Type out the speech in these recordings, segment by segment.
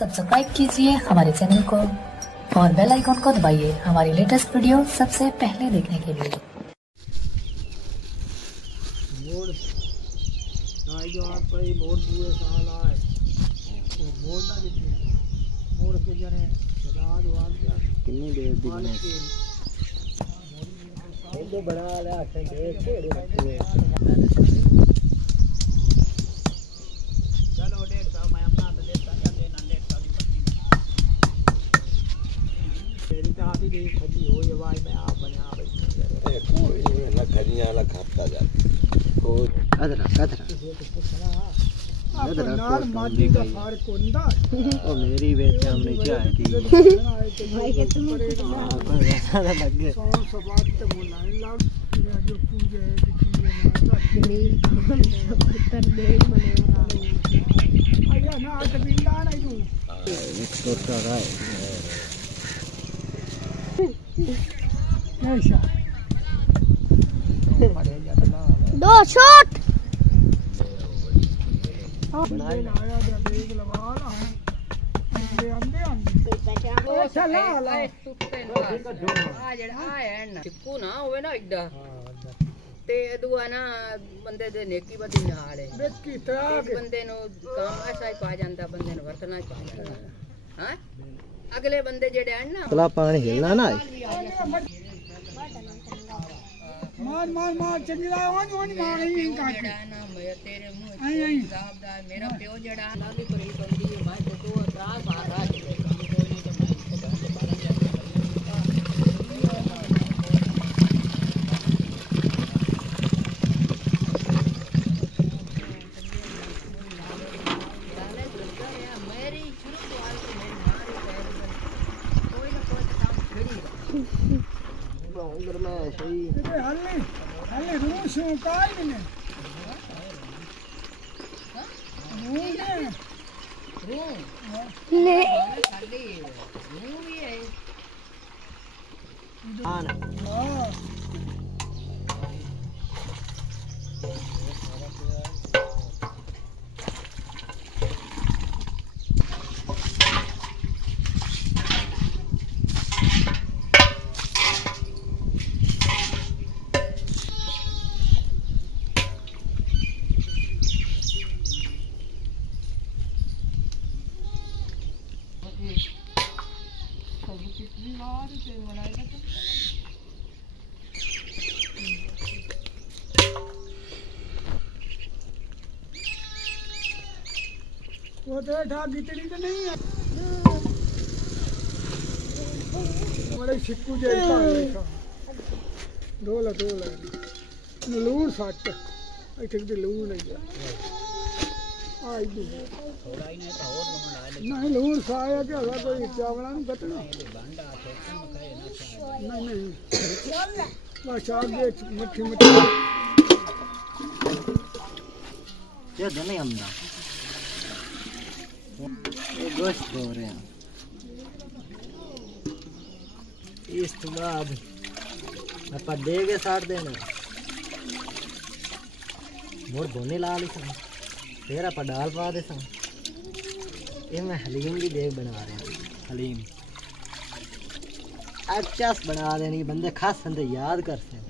Subscribe कीजिए हमारे channel को और बेल आइकन को दबाइए हमारी लेटेस्ट वीडियो सबसे पहले देखने के लिए। कितनी देर बना लिया चलो 150 मैं अपना तो लेता तेरी कहानी दी खजी हो ये भाई मैं आप बना भाई कोई नहीं ना खजियां ला खाता जा कोई कदरा नार माटी का फार कोंदा ओ मेरी बेच हमने चाहे थी भाई के तुम ऐसा लगे सौ बात तो बोलाने लग जो पूजे है कि उत्तर दे मने आया ना आज बिंदा नहीं तू एक छोटा है ऐसा दो शॉट बनाया देख लगा ला अंदे ऐसा ला ला सुट्टे ना आ जेड़ा है ना टिक्कू ना होवे ना इड्डा ते दुआ ना बंदे दे नेकी बदी नाल है बेकी तराग बंदे नु काम ऐसा ही पा जांदा बंदे नु वर्तना ही पा जांदा हां अगले बंदे जेड़े हैं ना तला पानी हिलना ना मार चंगी ओन मार नहीं काट ना मैं तेरे मुंह आई जवाबदार मेरा प्यो जड़ा लाली पर ही बंदी है भाई तो त्रास आ रहा है काम कोई नहीं तो मैं बालन जाता मेरी शुरू तो आज से मेरी मारी कोई ना कोई काम खड़ी उधर में सही हल्ले रूस काल ने ले खाली रू भी है हां वो तो ढा गिटड़ी तो नहीं है बड़े सिक्कू जैसा है डोला लूर सट इथे भी लूर नहीं है आई दू थोड़ा ही नहीं तो और नहीं लूर साया के अगर कोई चावला नहीं बतना नहीं बस आगे मट्ठी ये धने हमदा ये गोश्त हो रहे हैं इस तो बाद आप देगे साड़ देना मोर बोने ला ली सा फिर आप डाल पा दे सा ये मैं हलीम की देग बना रहे हैं हलीम अच्छा बना देनी बंदे खास बंदे याद करते हैं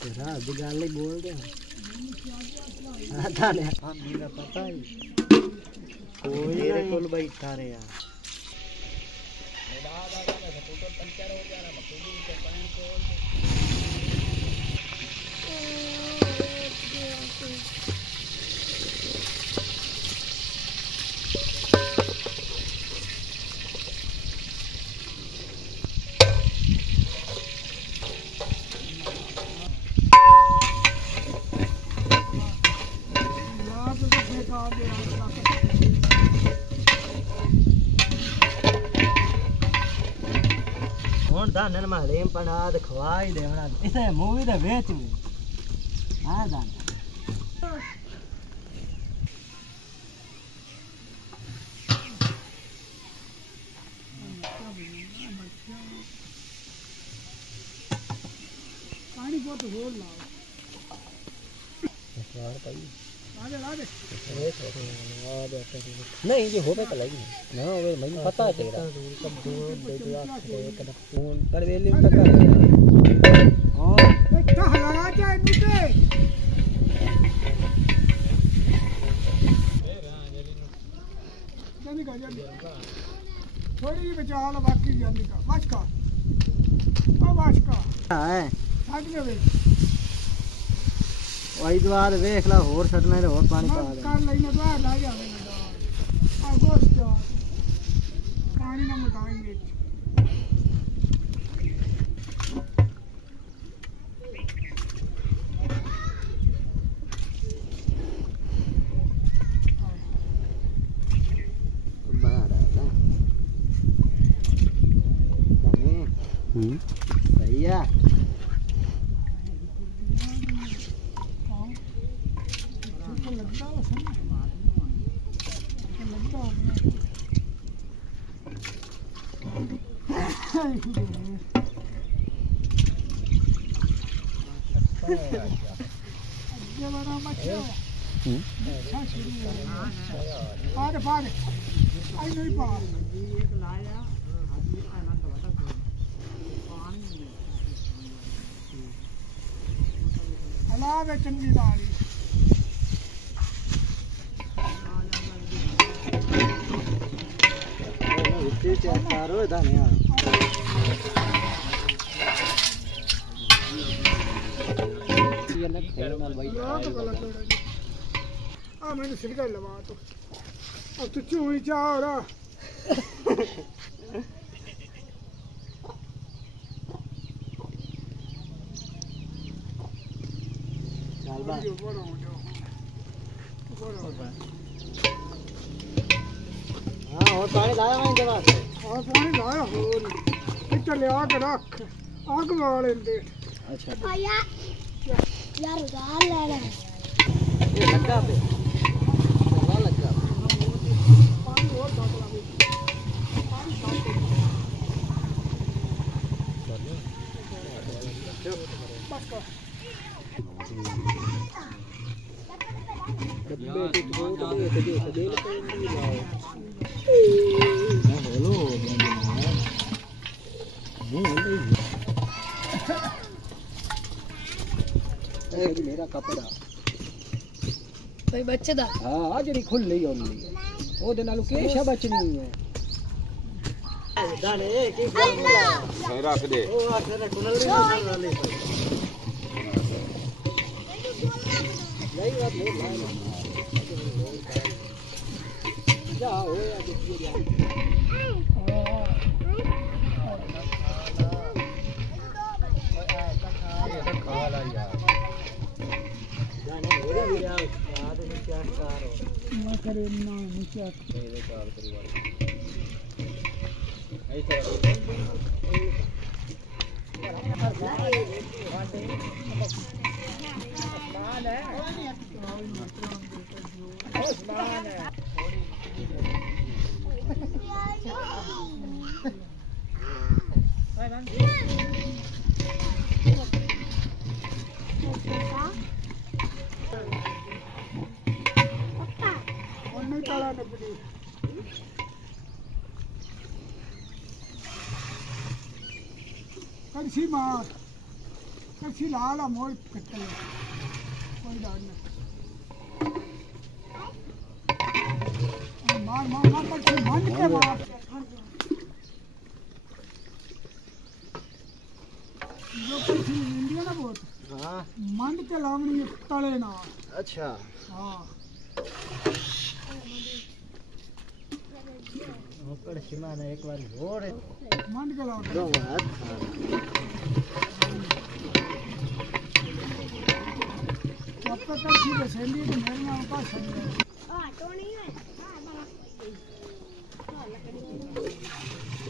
तेरा दिगाले बोल दे आता ने मेरा पता ही कोई मेरे कोल बैठा रे यार स्कूटर पंचर हो जा रहा मकूली के पैन को ਹੁਣ ਦਾਨੇ ਨੂੰ ਹਲੀਮ ਬਣਾ ਦੇ ਖਵਾ ਹੀ ਦੇਵਣਾ ਇਸੇ ਮੂਵੀ ਦੇ ਵਿੱਚ ਵੀ ਆ ਦਾਨ पानी बहुत होल लाओ यार भाई नहीं ये हो पे लगी ना वो मैंने पता है तेरा पर वेली तक और क्या लगा जाए नीचे जल्दी का थोड़ी बचा लो बाकी जल्दी का बच का है साथ में वे वही द्वार देख ला और सटने रे और पानी पा दे कर लेने द्वार ला जावे ना अगस्त पानी ना मटाएंगे सही है चंगी दाली मैंने सिलका लगा तो अब तो चूही चाह रहा और पानी लाया मैंने जमा से और पानी लाया हो चले आके रख आग वाले दे अच्छा यार उधार ले ले ये लगा पे लगा पानी और डाला पानी साफ बस कर मेरा कपड़ा भाई बच्चे दा हां जड़ी खुल ली ओनली ओ दे नाल केशा बचनी है दाने की सही रख दे ओ आखरे खुल ली वाले नहीं बात ले जा हो या देखिए खाला यार जाने मेरे भी यार याद नहीं क्या करो मैं करे ना नीचे मेरे काल परिवार ऐसे करसी मार करसी लाल मोड़ कट्टे कोई डर नहीं मार मार मार करसी मंड के मार जो करसी इंडिया ना बहुत हाँ मंड के लावनी तले ना अच्छा हाँ ऊपर सीमा ने एक बार जोर मंड के लाओ दो बात अब तक सीधे सेंडी तो मेरे नाम का समझ हां तो नहीं है हां बड़ा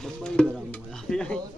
डब्बा ही गरम हुआ